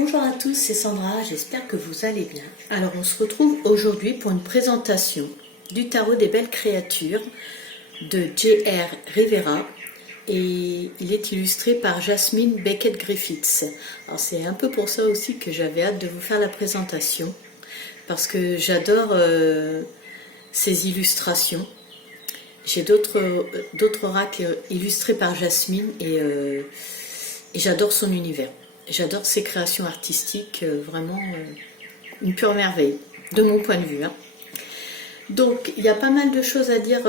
Bonjour à tous, c'est Sandra, j'espère que vous allez bien. Alors on se retrouve aujourd'hui pour une présentation du tarot des belles créatures de J.R. Rivera et il est illustré par Jasmine Beckett-Griffiths. Alors c'est un peu pour ça aussi que j'avais hâte de vous faire la présentation parce que j'adore ces illustrations. J'ai d'autres oracles illustrés par Jasmine et j'adore son univers. J'adore ses créations artistiques, vraiment une pure merveille, de mon point de vue. Donc, il y a pas mal de choses à dire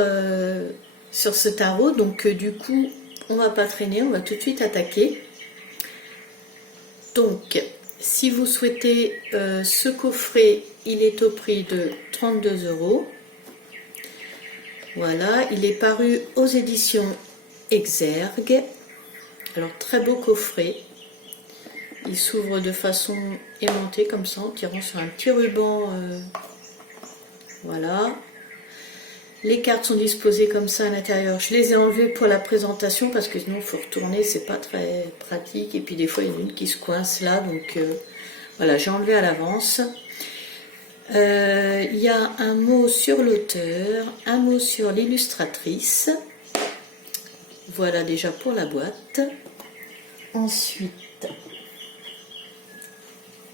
sur ce tarot, donc du coup, on va pas traîner, on va tout de suite attaquer. Donc, si vous souhaitez ce coffret, il est au prix de 32 €. Voilà, il est paru aux éditions Exergue. Alors, très beau coffret. Il s'ouvre de façon aimantée comme ça, en tirant sur un petit ruban. Voilà. Les cartes sont disposées comme ça à l'intérieur. Je les ai enlevées pour la présentation parce que sinon il faut retourner, c'est pas très pratique. Et puis des fois il y en a une qui se coince là, donc voilà, j'ai enlevé à l'avance. Il y a un mot sur l'auteur, un mot sur l'illustratrice. Voilà déjà pour la boîte. Ensuite,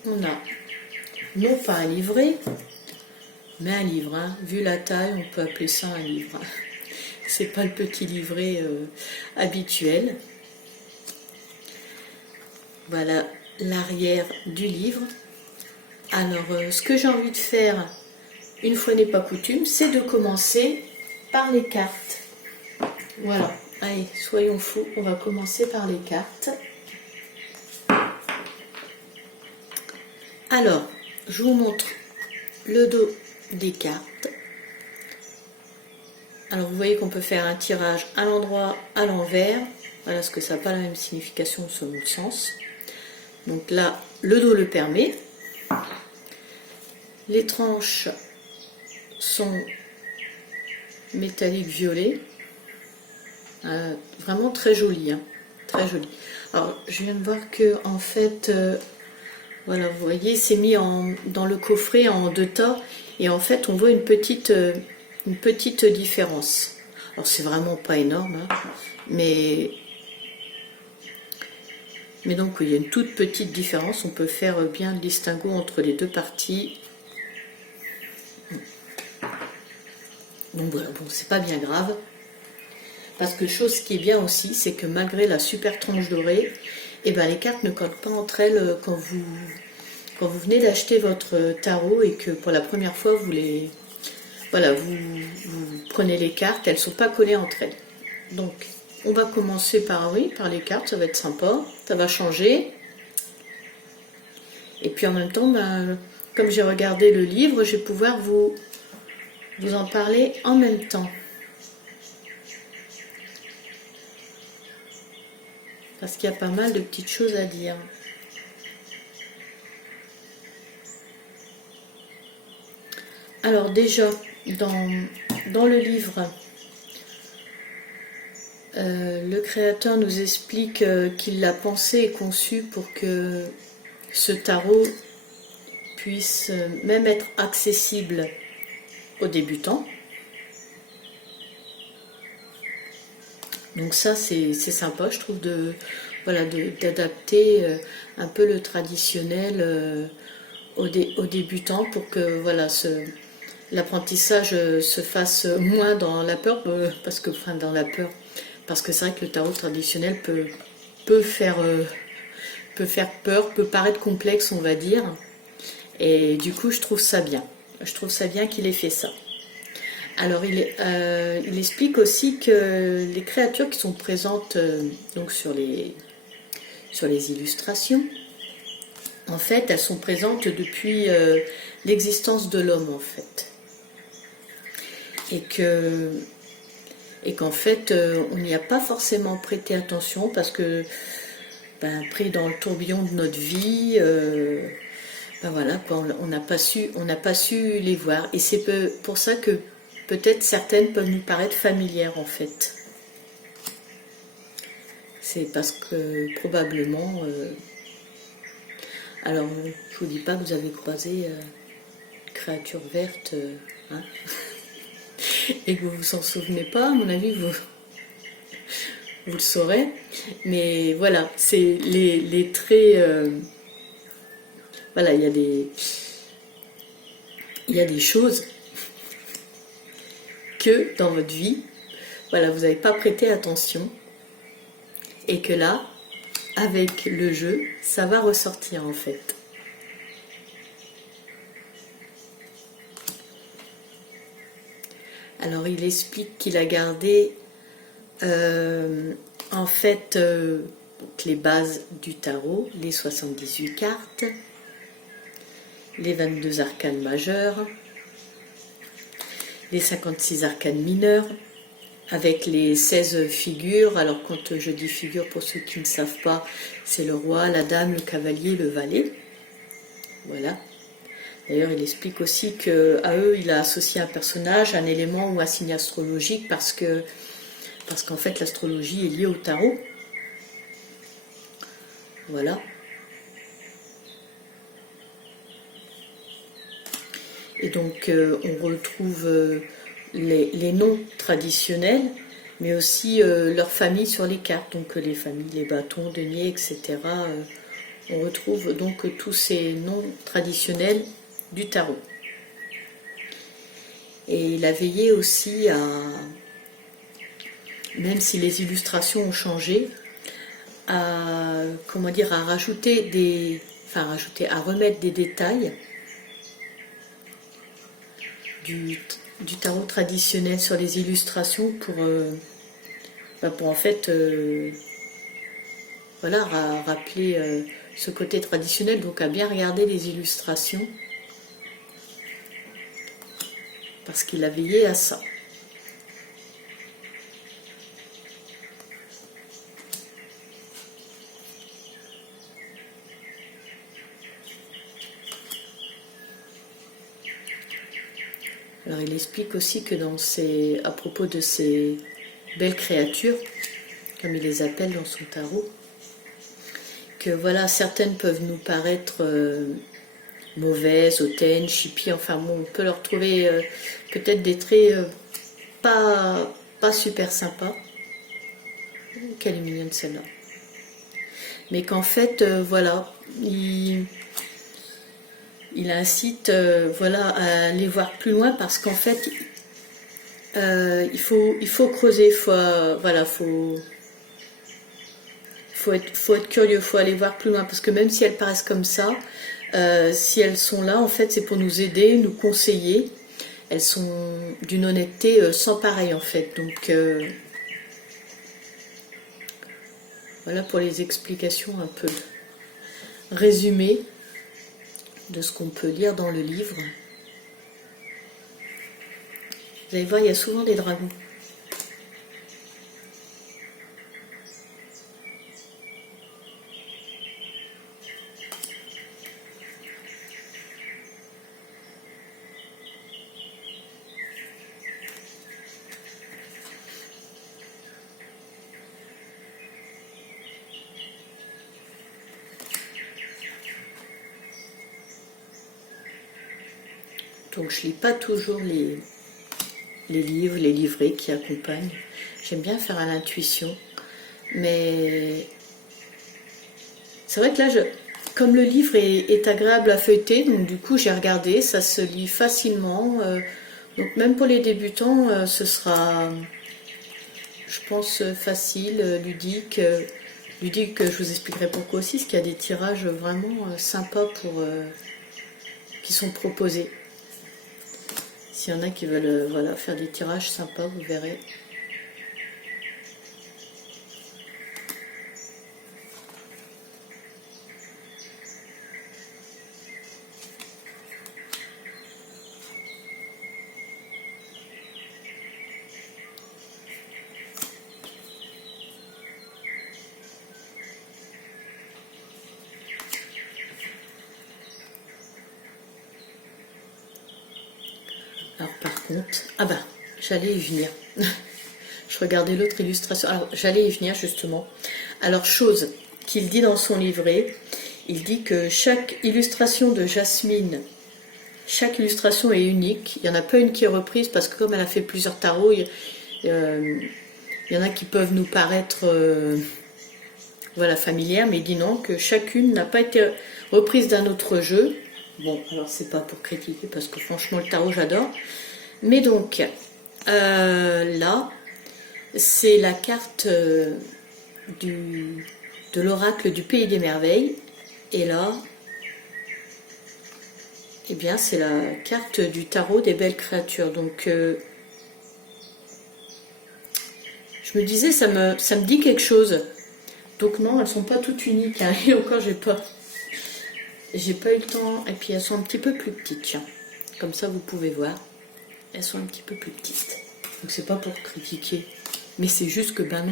on a non pas un livret, mais un livre. Vu la taille, on peut appeler ça un livre. C'est pas le petit livret habituel. Voilà l'arrière du livre. Alors, ce que j'ai envie de faire, une fois n'est pas coutume, c'est de commencer par les cartes. Voilà. Allez, soyons fous, on va commencer par les cartes. Alors, je vous montre le dos des cartes. Alors, vous voyez qu'on peut faire un tirage à l'endroit, à l'envers. Voilà, parce que ça n'a pas la même signification selon le sens. Donc là, le dos le permet. Les tranches sont métalliques violet. Vraiment très joli, très joli. Alors, je viens de voir que en fait, voilà, vous voyez, c'est mis dans le coffret en 2 tas, et en fait, on voit une petite différence. Alors, c'est vraiment pas énorme, mais donc, il y a une toute petite différence. On peut faire bien le distinguo entre les deux parties. Donc voilà, bon, c'est pas bien grave. Parce que chose qui est bien aussi, c'est que malgré la super tranche dorée, et ben les cartes ne collent pas entre elles quand vous venez d'acheter votre tarot et que pour la première fois vous prenez les cartes, elles ne sont pas collées entre elles. Donc on va commencer par les cartes, ça va être sympa, ça va changer. Et puis en même temps, comme j'ai regardé le livre, je vais pouvoir vous en parler en même temps. Parce qu'il y a pas mal de petites choses à dire. Alors déjà, dans le livre, le créateur nous explique qu'il l'a pensé et conçu pour que ce tarot puisse même être accessible aux débutants. Donc ça, c'est sympa, je trouve, d'adapter un peu le traditionnel aux débutants pour que voilà, l'apprentissage se fasse moins dans la peur, parce que c'est vrai que le tarot traditionnel peut faire peur, peut paraître complexe, on va dire. Et du coup, je trouve ça bien. Je trouve ça bien qu'il ait fait ça. Alors, il explique aussi que les créatures qui sont présentes donc sur les illustrations, en fait, elles sont présentes depuis l'existence de l'homme, en fait. Et qu'en fait, on n'y a pas forcément prêté attention parce que, pris dans le tourbillon de notre vie, voilà, on n'a pas su les voir. Et c'est pour ça que peut-être certaines peuvent nous paraître familières, en fait. C'est parce que probablement Alors, je vous dis pas que vous avez croisé une créature verte, hein, et que vous vous en souvenez pas, à mon avis, vous le saurez. Mais voilà, c'est les traits... voilà, il y a des choses que dans votre vie, voilà, vous n'avez pas prêté attention, et que là, avec le jeu, ça va ressortir en fait. Alors il explique qu'il a gardé en fait les bases du tarot, les 78 cartes, les 22 arcanes majeures, les 56 arcanes mineures, avec les 16 figures. Alors quand je dis figures, pour ceux qui ne savent pas, c'est le roi, la dame, le cavalier, le valet. Voilà. D'ailleurs, il explique aussi qu'à eux, il a associé un personnage, un élément ou un signe astrologique, parce qu'en fait, l'astrologie est liée au tarot. Voilà. Et donc, on retrouve les noms traditionnels, mais aussi leur famille sur les cartes. Donc, les familles, les bâtons, deniers, etc. On retrouve donc tous ces noms traditionnels du tarot. Et il a veillé aussi à, même si les illustrations ont changé, à, comment dire, à rajouter à remettre des détails du tarot traditionnel sur les illustrations pour en fait voilà, rappeler ce côté traditionnel, donc à bien regarder les illustrations, parce qu'il a veillé à ça. Alors il explique aussi que à propos de ces belles créatures, comme il les appelle dans son tarot, que voilà, certaines peuvent nous paraître mauvaises, hautaines, chippies, enfin bon, on peut leur trouver peut-être des traits pas super sympas. Quelle est mignonne celle-là. Mais qu'en fait, voilà, il incite voilà, à aller voir plus loin, parce qu'en fait, il faut creuser, voilà, faut être curieux, il faut aller voir plus loin, parce que même si elles paraissent comme ça, si elles sont là, en fait, c'est pour nous aider, nous conseiller. Elles sont d'une honnêteté sans pareil, en fait. Donc, voilà pour les explications un peu résumées de ce qu'on peut lire dans le livre. Vous allez voir, il y a souvent des dragons. Donc je lis pas toujours les livres, les livrets qui accompagnent. J'aime bien faire à l'intuition. Mais c'est vrai que là, comme le livre est agréable à feuilleter, donc du coup j'ai regardé, ça se lit facilement. Donc même pour les débutants, ce sera, je pense, facile, ludique. Ludique, je vous expliquerai pourquoi aussi, parce qu'il y a des tirages vraiment sympas qui sont proposés. S'il y en a qui veulent voilà, faire des tirages sympas, vous verrez. Alors par contre, ah bah, j'allais y venir. Je regardais l'autre illustration. Alors j'allais y venir justement. Alors chose qu'il dit dans son livret, il dit que chaque illustration de Jasmine, chaque illustration est unique. Il n'y en a pas une qui est reprise parce que comme elle a fait plusieurs tarots, il y en a qui peuvent nous paraître voilà, familières, mais il dit non, que chacune n'a pas été reprise d'un autre jeu. Bon, alors c'est pas pour critiquer parce que franchement le tarot j'adore. Mais donc, là, c'est la carte de l'oracle du Pays des Merveilles. Et là, eh bien, c'est la carte du tarot des belles créatures. Donc, je me disais, ça me dit quelque chose. Donc non, elles sont pas toutes uniques. Hein. Et encore, j'ai pas eu le temps. Et puis, elles sont un petit peu plus petites. Tiens. Comme ça, vous pouvez voir. Elles sont un petit peu plus petites. Donc, c'est pas pour critiquer. Mais c'est juste que, ben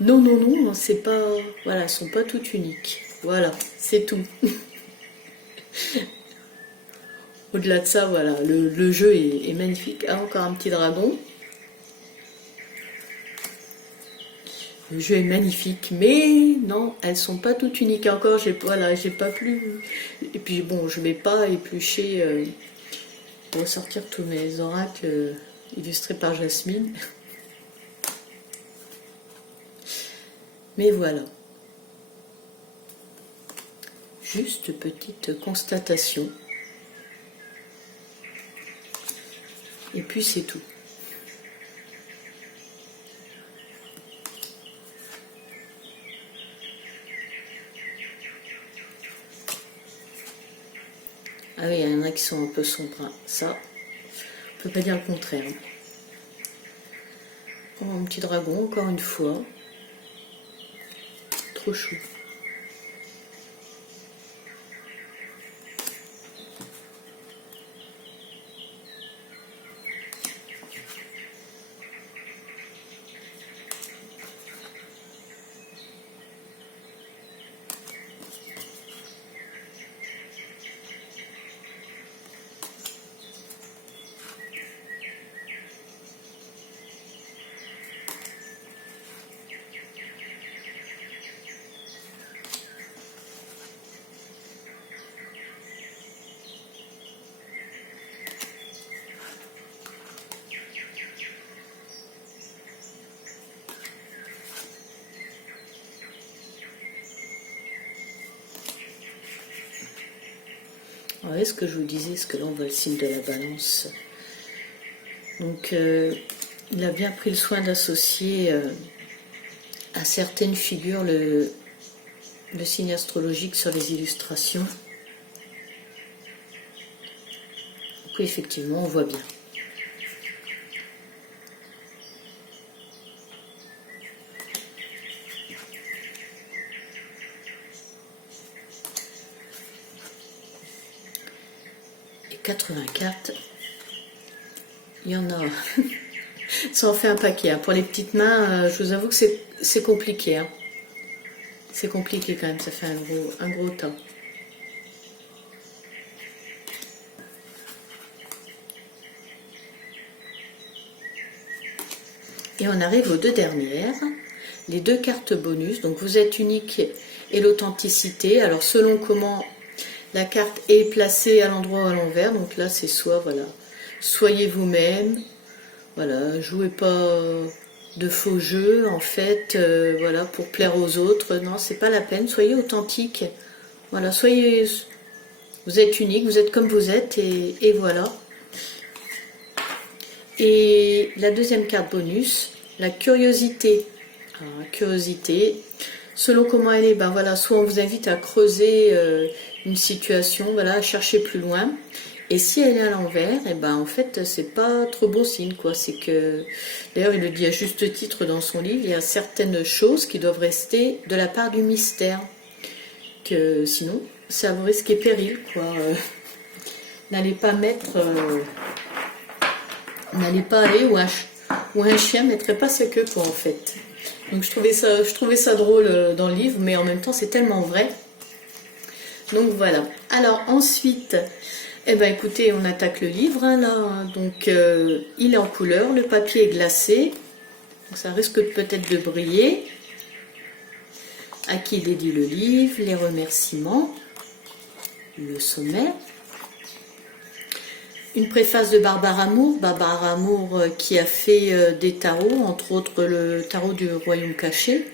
non. non, c'est pas... Voilà, elles sont pas toutes uniques. Voilà, c'est tout. Au-delà de ça, voilà, le jeu est magnifique. Ah, encore un petit dragon. Le jeu est magnifique, mais non, elles sont pas toutes uniques. Encore, j'ai pas plus... Et puis bon, je vais pas éplucher pour sortir tous mes oracles illustrés par Jasmine. Mais voilà. Juste petite constatation. Et puis c'est tout. Ah oui, il y en a qui sont un peu sombres. Hein. Ça, on peut pas dire le contraire. Oh, un petit dragon, encore une fois. Trop chou. Ouais, ce que je vous disais, ce que là on voit le signe de la balance. Donc il a bien pris le soin d'associer à certaines figures le signe astrologique sur les illustrations. Donc effectivement, on voit bien. Et 84, il y en a... Ça en fait un paquet. Hein. Pour les petites mains, je vous avoue que c'est compliqué. Hein. C'est compliqué quand même, ça fait un gros tas. Et on arrive aux deux dernières, les deux cartes bonus. Donc vous êtes unique et l'authenticité. Alors selon comment la carte est placée à l'endroit ou à l'envers, donc là c'est soit, voilà, soyez vous-même, voilà, jouez pas de faux jeux en fait, voilà, pour plaire aux autres. Non, c'est pas la peine, soyez authentique. Voilà, soyez, vous êtes unique, vous êtes comme vous êtes et voilà. Et la deuxième carte bonus, la curiosité. Alors, la curiosité, selon comment elle est, ben voilà, soit on vous invite à creuser une situation, voilà, à chercher plus loin. Et si elle est à l'envers, et ben en fait c'est pas trop bon signe quoi. C'est que, d'ailleurs il le dit à juste titre dans son livre, il y a certaines choses qui doivent rester de la part du mystère. Que sinon ça vous risque et péril quoi. N'allez pas mettre, n'allez pas aller où un chien mettrait pas sa queue quoi en fait. Donc je trouvais ça drôle dans le livre, mais en même temps c'est tellement vrai. Donc voilà. Alors ensuite, eh ben écoutez, on attaque le livre hein, là. Donc il est en couleur, le papier est glacé, donc ça risque peut-être de briller. à qui il dédie le livre, les remerciements, le sommaire. Une préface de Barbara Moore qui a fait des tarots, entre autres le tarot du royaume caché,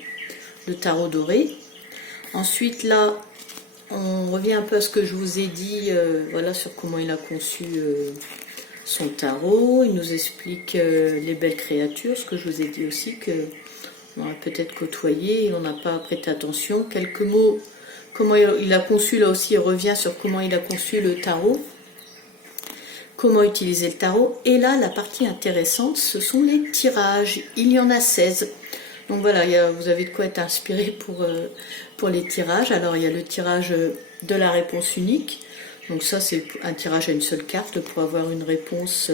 le tarot doré. Ensuite là, on revient un peu à ce que je vous ai dit, voilà, sur comment il a conçu son tarot. Il nous explique les belles créatures, ce que je vous ai dit aussi, qu'on a peut-être côtoyé et on n'a pas prêté attention. Quelques mots, comment il a conçu, là aussi il revient sur comment il a conçu le tarot. Comment utiliser le tarot. Et là, la partie intéressante, ce sont les tirages. Il y en a 16. Donc voilà, vous avez de quoi être inspiré pour les tirages. Alors, il y a le tirage de la réponse unique. Donc ça, c'est un tirage à une seule carte pour avoir une réponse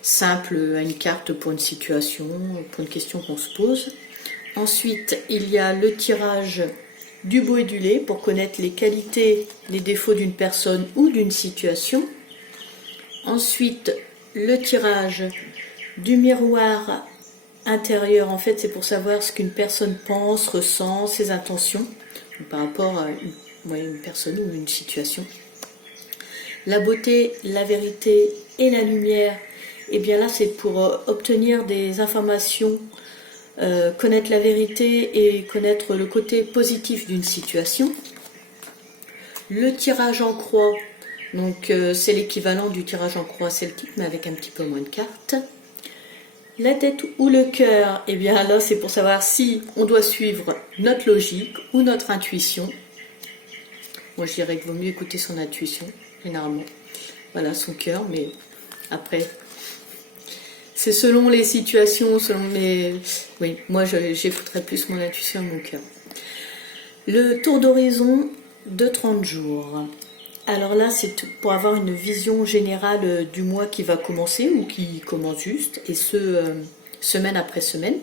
simple à une carte pour une situation, pour une question qu'on se pose. Ensuite, il y a le tirage du beau et du laid pour connaître les qualités, les défauts d'une personne ou d'une situation. Ensuite, le tirage du miroir intérieur, en fait, c'est pour savoir ce qu'une personne pense, ressent, ses intentions par rapport à une personne ou une situation. La beauté, la vérité et la lumière, et bien là, c'est pour obtenir des informations, connaître la vérité et connaître le côté positif d'une situation. Le tirage en croix, donc c'est l'équivalent du tirage en croix celtique, mais avec un petit peu moins de cartes. La tête ou le cœur, et bien là c'est pour savoir si on doit suivre notre logique ou notre intuition. Moi je dirais qu'il vaut mieux écouter son intuition, généralement. Voilà, son cœur, mais après, c'est selon les situations, Oui, moi j'écouterais plus mon intuition et mon cœur. Le tour d'horizon de 30 jours. Alors là, c'est pour avoir une vision générale du mois qui va commencer ou qui commence juste, et ce, semaine après semaine.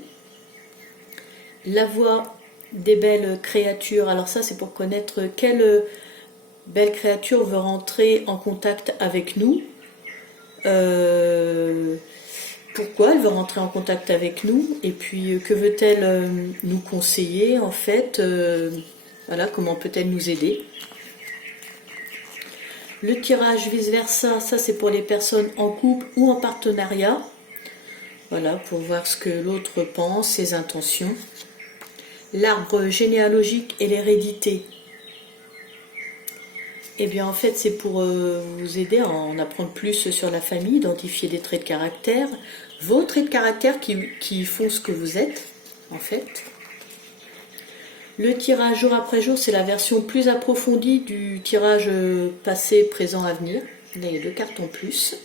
La voix des belles créatures. Alors ça, c'est pour connaître quelle belle créature veut rentrer en contact avec nous. Pourquoi elle veut rentrer en contact avec nous, et puis que veut-elle nous conseiller en fait. Voilà, comment peut-elle nous aider. Le tirage vice-versa, ça c'est pour les personnes en couple ou en partenariat. Voilà, pour voir ce que l'autre pense, ses intentions. L'arbre généalogique et l'hérédité. Eh bien en fait c'est pour vous aider à en apprendre plus sur la famille, identifier des traits de caractère, vos traits de caractère qui font ce que vous êtes en fait. Le tirage jour après jour, c'est la version plus approfondie du tirage passé, présent, avenir. Là, il y a 2 cartes en plus.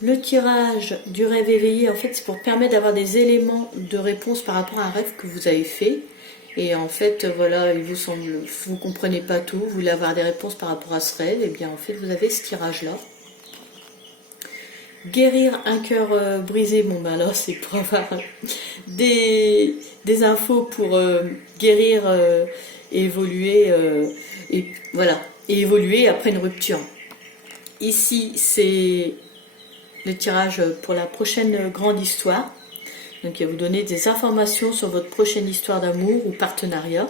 Le tirage du rêve éveillé, en fait, c'est pour permettre d'avoir des éléments de réponse par rapport à un rêve que vous avez fait. Et en fait, voilà, il vous semble, vous ne comprenez pas tout, vous voulez avoir des réponses par rapport à ce rêve, et bien en fait, vous avez ce tirage-là. Guérir un cœur brisé, bon ben là c'est pour avoir des infos pour guérir, évoluer, et voilà, et évoluer après une rupture. Ici c'est le tirage pour la prochaine grande histoire, donc il va vous donner des informations sur votre prochaine histoire d'amour ou partenariat.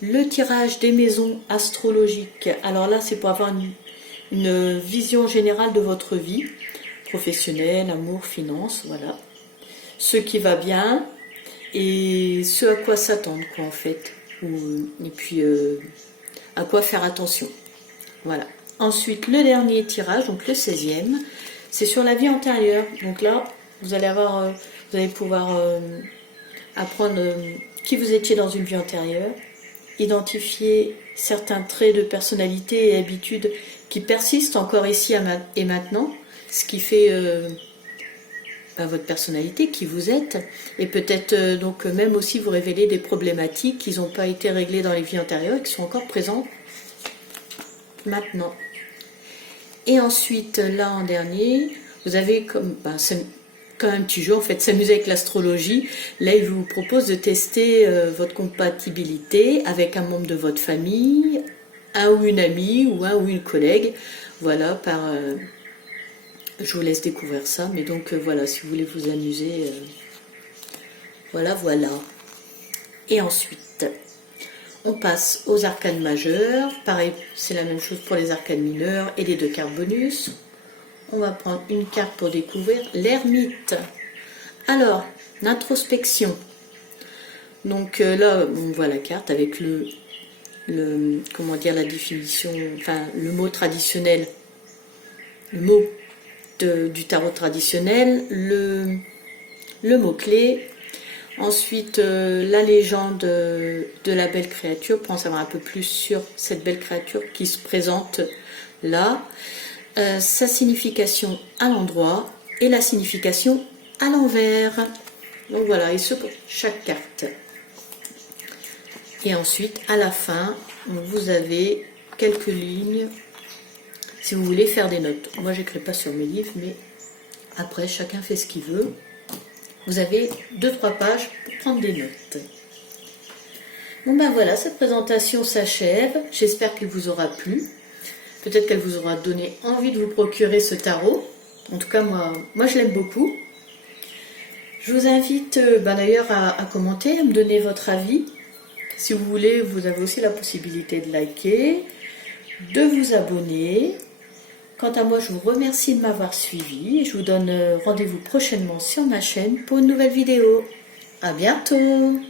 Le tirage des maisons astrologiques, alors là c'est pour avoir une vision générale de votre vie, professionnelle, amour, finance, voilà. Ce qui va bien et ce à quoi s'attendre, quoi, en fait. Et puis, à quoi faire attention. Voilà. Ensuite, le dernier tirage, donc le 16e, c'est sur la vie antérieure. Donc là, vous allez pouvoir apprendre qui vous étiez dans une vie antérieure, identifier certains traits de personnalité et habitudes qui persistent encore ici et maintenant, ce qui fait votre personnalité, qui vous êtes, et peut-être donc même aussi vous révéler des problématiques qui n'ont pas été réglées dans les vies antérieures et qui sont encore présentes maintenant. Et ensuite, là en dernier, vous avez comme un petit jeu en fait, s'amuser avec l'astrologie. Là, il vous propose de tester votre compatibilité avec un membre de votre famille, un ou une amie ou un ou une collègue. Voilà, je vous laisse découvrir ça, mais donc voilà, si vous voulez vous amuser, Voilà, voilà. Et ensuite, on passe aux arcanes majeures. Pareil, c'est la même chose pour les arcanes mineures et les 2 cartes bonus. On va prendre une carte pour découvrir l'ermite. Alors, l'introspection. Donc là, on voit la carte avec comment dire, la définition, enfin le mot traditionnel, le mot du tarot traditionnel, le mot-clé. Ensuite, la légende de la belle créature, pour en savoir un peu plus sur cette belle créature qui se présente là. Sa signification à l'endroit et la signification à l'envers. Donc voilà, et ce pour chaque carte. Et ensuite, à la fin, vous avez quelques lignes si vous voulez faire des notes. Moi, j'écris pas sur mes livres, mais après, chacun fait ce qu'il veut. Vous avez 2-3 pages pour prendre des notes. Bon ben voilà, cette présentation s'achève. J'espère qu'elle vous aura plu. Peut-être qu'elle vous aura donné envie de vous procurer ce tarot. En tout cas, moi je l'aime beaucoup. Je vous invite d'ailleurs à commenter, à me donner votre avis. Si vous voulez, vous avez aussi la possibilité de liker, de vous abonner. Quant à moi, je vous remercie de m'avoir suivi et je vous donne rendez-vous prochainement sur ma chaîne pour une nouvelle vidéo. À bientôt!